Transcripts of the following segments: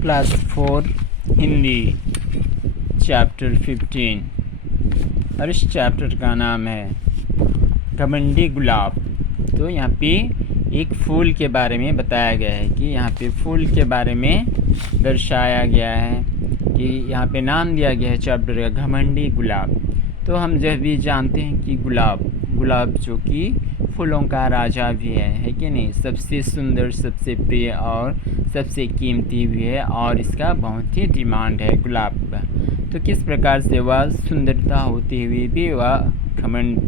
Class 4 Hindi chapter 15 और इस chapter का नाम है घमंडी गुलाब। तो यहाँ पे एक फूल के बारे में बताया गया है कि यहाँ पे फूल के बारे में दर्शाया गया है कि यहाँ पे नाम दिया गया है चैप्टर का घमंडी गुलाब। तो हम जब भी जानते हैं कि गुलाब जो कि फूलों का राजा भी है कि नहीं, सबसे सुंदर, सबसे प्रिय और सबसे कीमती भी है और इसका बहुत ही डिमांड है गुलाब का। तो किस प्रकार से वह सुंदरता होती हुई भी वह घमंड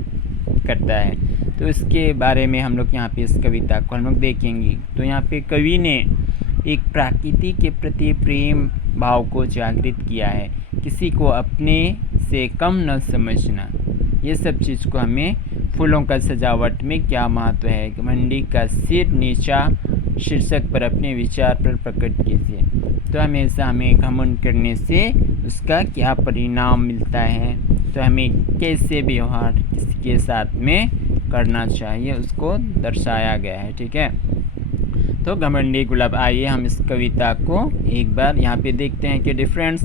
करता है, तो इसके बारे में हम लोग यहाँ पे इस कविता को हम लोग देखेंगे। तो यहाँ पे कवि ने एक प्रकृति के प्रति प्रेम भाव को जागृत किया है, किसी को अपने से कम न समझना, ये सब चीज़ को हमें फूलों का सजावट में क्या महत्व है। घमंडी का सिर नीचा शीर्षक पर अपने विचार पर प्रकट कीजिए। तो हमेशा हमें घमंड करने से उसका क्या परिणाम मिलता है, तो हमें कैसे व्यवहार किसी के साथ में करना चाहिए उसको दर्शाया गया है। ठीक है, तो घमंडी गुलाब। आइए हम इस कविता को एक बार यहाँ पे देखते हैं कि डिफरेंट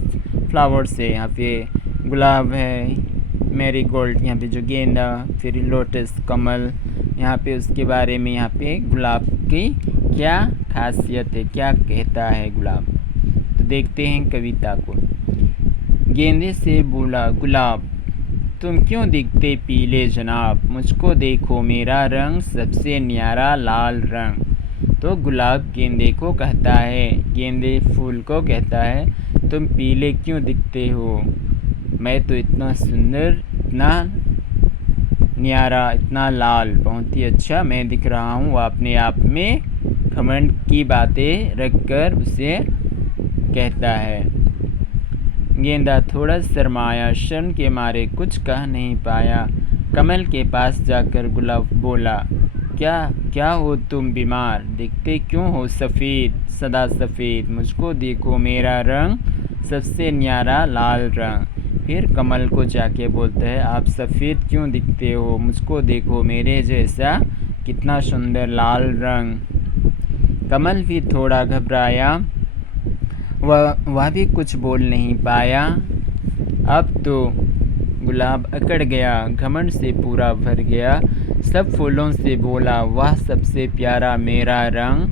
फ्लावर्स है। यहाँ पे गुलाब है, मैरीगोल्ड, यहाँ पे जो गेंदा, फिर लोटस, कमल, यहाँ पे उसके बारे में यहाँ पे गुलाब की क्या खासियत है, क्या कहता है गुलाब। तो देखते हैं कविता को। गेंदे से बोला गुलाब, तुम क्यों दिखते पीले जनाब, मुझको देखो मेरा रंग सबसे न्यारा लाल रंग। तो गुलाब गेंदे को कहता है, गेंदे फूल को कहता है, तुम पीले क्यों दिखते हो, मैं तो इतना सुंदर, इतना न्यारा, इतना लाल, बहुत ही अच्छा मैं दिख रहा हूँ। वह अपने आप में घमंड की बातें रखकर उसे कहता है। गेंदा थोड़ा शर्माया, शर्म के मारे कुछ कह नहीं पाया। कमल के पास जाकर गुलाब बोला, क्या हो तुम बीमार, दिखते क्यों हो सफ़ेद, सदा सफ़ेद, मुझको देखो मेरा रंग सबसे न्यारा लाल रंग। फिर कमल को जाके बोलता है, आप सफ़ेद क्यों दिखते हो, मुझको देखो मेरे जैसा कितना सुंदर लाल रंग। कमल भी थोड़ा घबराया, वह भी कुछ बोल नहीं पाया। अब तो गुलाब अकड़ गया, घमंड से पूरा भर गया, सब फूलों से बोला, वाह सबसे प्यारा मेरा रंग,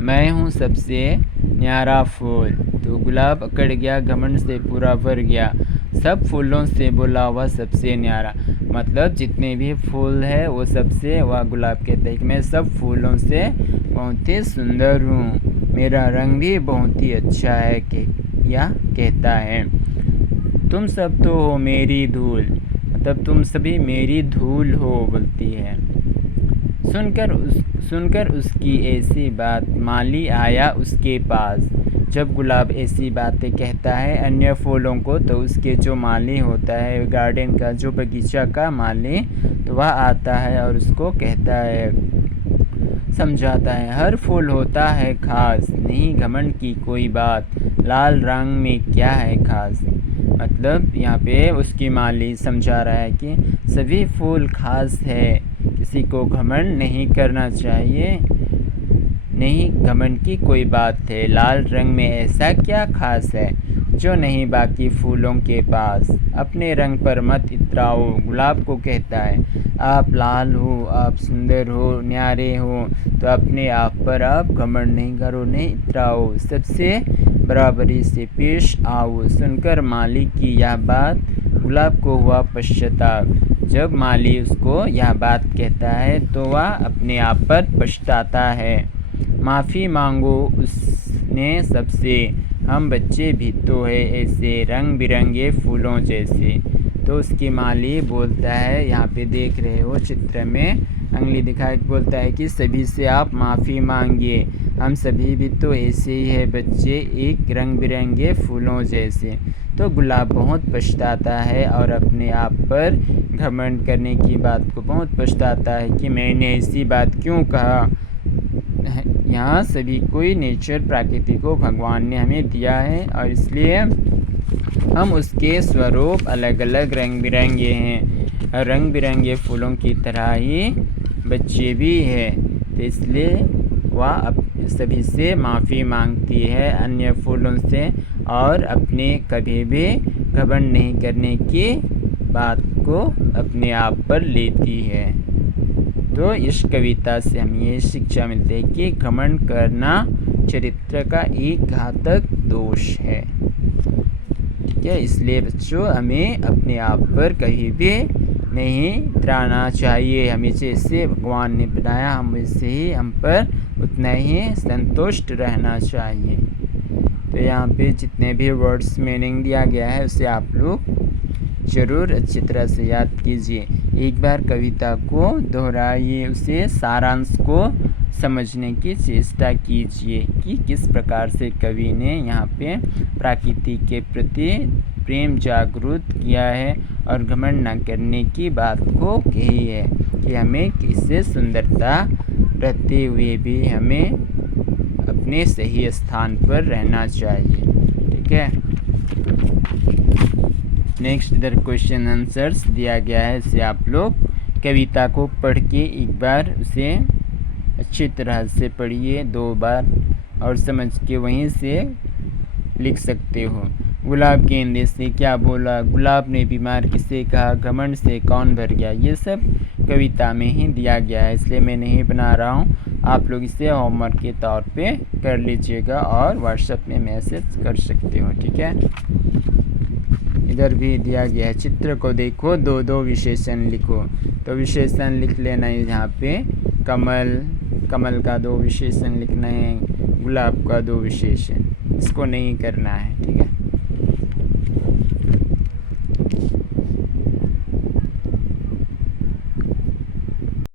मैं हूँ सबसे न्यारा फूल। तो गुलाब अकड़ गया, घमंड से पूरा भर गया, सब फूलों से बोला वह सबसे न्यारा, मतलब जितने भी फूल है वो सबसे, वह गुलाब कहता है कि मैं सब फूलों से बहुत ही सुंदर हूँ, मेरा रंग भी बहुत ही अच्छा है यह कहता है। तुम सब तो हो मेरी धूल, मतलब तुम सभी मेरी धूल हो, बोलती है। सुनकर उसकी ऐसी बात माली आया उसके पास। जब गुलाब ऐसी बातें कहता है अन्य फूलों को, तो उसके जो माली होता है गार्डन का, जो बगीचा का माली, तो वह आता है और उसको कहता है, समझाता है, हर फूल होता है खास, नहीं घमंड की कोई बात, लाल रंग में क्या है खास। मतलब यहाँ पे उसकी माली समझा रहा है कि सभी फूल खास है, किसी को घमंड नहीं करना चाहिए, नहीं घमंड की कोई बात है, लाल रंग में ऐसा क्या खास है जो नहीं बाकी फूलों के पास, अपने रंग पर मत इतराओ। गुलाब को कहता है, आप लाल हो, आप सुंदर हो, न्यारे हो, तो अपने आप पर आप घमंड नहीं करो, नहीं इतराओ, सबसे बराबरी से पेश आओ। सुनकर माली की यह बात गुलाब को हुआ पश्चाताप। जब माली उसको यह बात कहता है तो वह अपने आप पर पछताता है। माफ़ी मांगो उसने सबसे, हम बच्चे भी तो है ऐसे, रंग बिरंगे फूलों जैसे। तो उसकी माली बोलता है, यहाँ पे देख रहे हो चित्र में अंगली दिखा बोलता है कि सभी से आप माफ़ी मांगिए, हम सभी भी तो ऐसे ही है बच्चे, एक रंग बिरंगे फूलों जैसे। तो गुलाब बहुत पछताता है और अपने आप पर घमंड करने की बात को बहुत पछताता है कि मैंने ऐसी बात क्यों कहा। यहाँ सभी कोई नेचर, प्रकृति को भगवान ने हमें दिया है और इसलिए हम उसके स्वरूप अलग अलग रंग बिरंगे हैं, रंग बिरंगे फूलों की तरह ही बच्चे भी हैं। तो इसलिए वह सभी से माफ़ी मांगती है, अन्य फूलों से, और अपने कभी भी घमंड नहीं करने की बात को अपने आप पर लेती है। तो इस कविता से हमें ये शिक्षा मिलती है कि घमंड करना चरित्र का एक घातक दोष है। ठीक है, इसलिए बच्चों हमें अपने आप पर कभी भी नहीं इतराना चाहिए। हमें जैसे भगवान ने बनाया हम वैसे ही हम पर उतना ही संतुष्ट रहना चाहिए। तो यहाँ पे जितने भी वर्ड्स मीनिंग दिया गया है उसे आप लोग ज़रूर अच्छी तरह से याद कीजिए। एक बार कविता को दोहराइए, उसे सारांश को समझने की चेष्टा कीजिए कि किस प्रकार से कवि ने यहाँ पे प्रकृति के प्रति प्रेम जागरूक किया है और घमंड न करने की बात को कही है कि हमें किससे सुंदरता रहते हुए भी हमें अपने सही स्थान पर रहना चाहिए। ठीक है, नेक्स्ट इधर क्वेश्चन आंसर्स दिया गया है, इसे आप लोग कविता को पढ़ के एक बार उसे अच्छी तरह से पढ़िए 2 बार और समझ के वहीं से लिख सकते हो। गुलाब गेंदे से क्या बोला, गुलाब ने बीमार किसे कहा, घमंड से कौन भर गया, ये सब कविता में ही दिया गया है, इसलिए मैं नहीं बना रहा हूँ। आप लोग इसे होमवर्क के तौर पे कर लीजिएगा और व्हाट्सएप में मैसेज कर सकते हो। ठीक है, इधर भी दिया गया है, चित्र को देखो, 2 विशेषण लिखो। तो विशेषण लिख लेना है यहाँ पे, कमल का 2 विशेषण लिखना है, गुलाब का 2 विशेषण, इसको नहीं करना है। ठीक है।